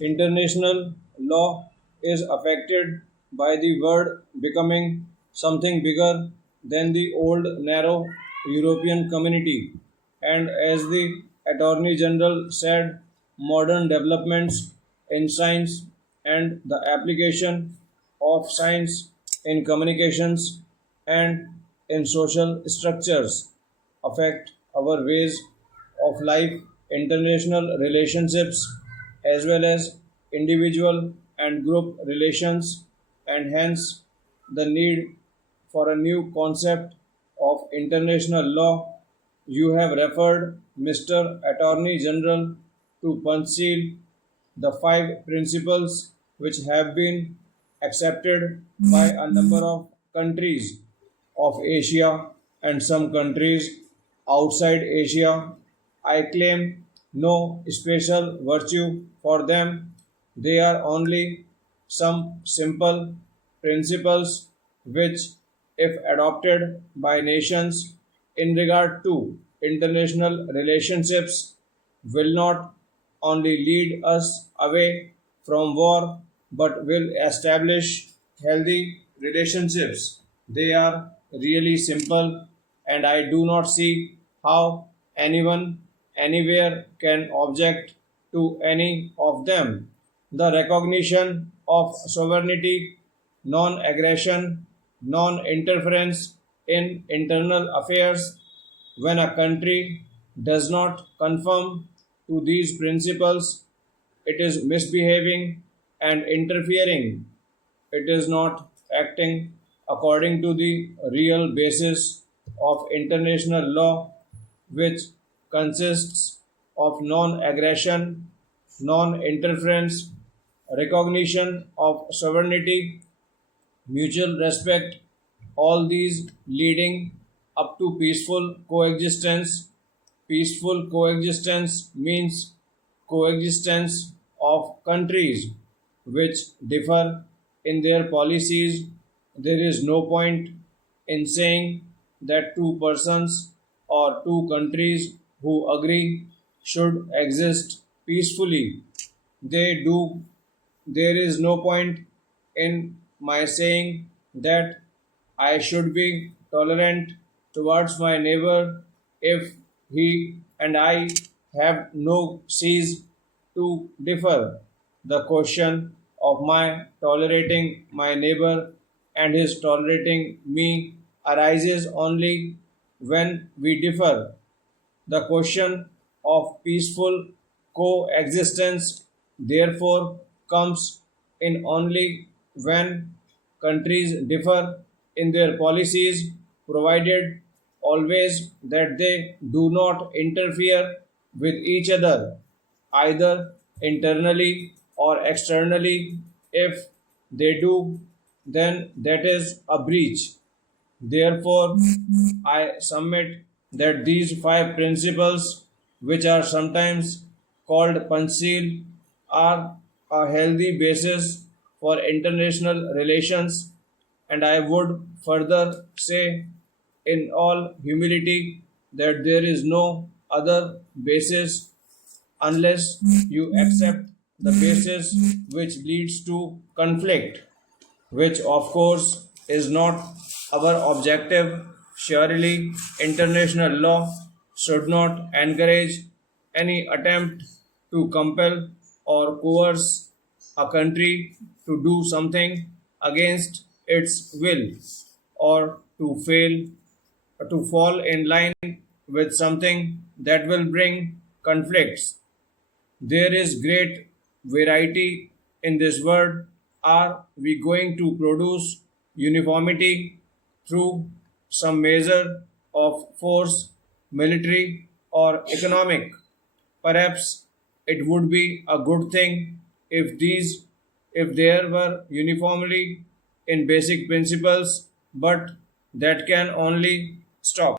International law is affected by the world becoming something bigger than the old narrow European community. And as the Attorney General said, modern developments in science and the application of science in communications and in social structures affect our ways of life, international relationships, as well as individual and group relations, and hence the need for a new concept of international law. You have referred, Mr. Attorney General, to conceal the five principles which have been accepted by a number of countries of Asia and some countries outside Asia. I claim no special virtue for them. They are only some simple principles which, if adopted by nations in regard to international relationships, will not only lead us away from war but will establish healthy relationships. They are really simple, and I do not see how anyone anywhere can object to any of them. The recognition of sovereignty, non aggression, non interference in internal affairs. When a country does not conform to these principles, it is misbehaving and interfering. It is not acting according to the real basis of international law, which consists of non aggression, non interference, recognition of sovereignty, mutual respect, all these leading up to peaceful coexistence. Peaceful coexistence means coexistence of countries which differ in their policies. There is no point in saying that two persons or two countries who agree should exist peacefully. They do. There is no point in my saying that I should be tolerant towards my neighbor if he and I have no cease to differ. The question of my tolerating my neighbor and his tolerating me arises only when we differ. The question of peaceful coexistence therefore comes in only when countries differ in their policies, provided always that they do not interfere with each other, either internally or externally. If they do, then that is a breach. Therefore, I submit that these five principles, which are sometimes called Panchsheel, are a healthy basis for international relations, and I would further say in all humility that there is no other basis unless you accept the basis which leads to conflict, which of course is not our objective. Surely, international law should not encourage any attempt to compel or coerce a country to do something against its will, or to fall in line with something that will bring conflicts. There is great variety in this world. Are we going to produce uniformity through some measure of force, military or economic? Perhaps it would be a good thing if there were uniformity in basic principles, but that can only stop.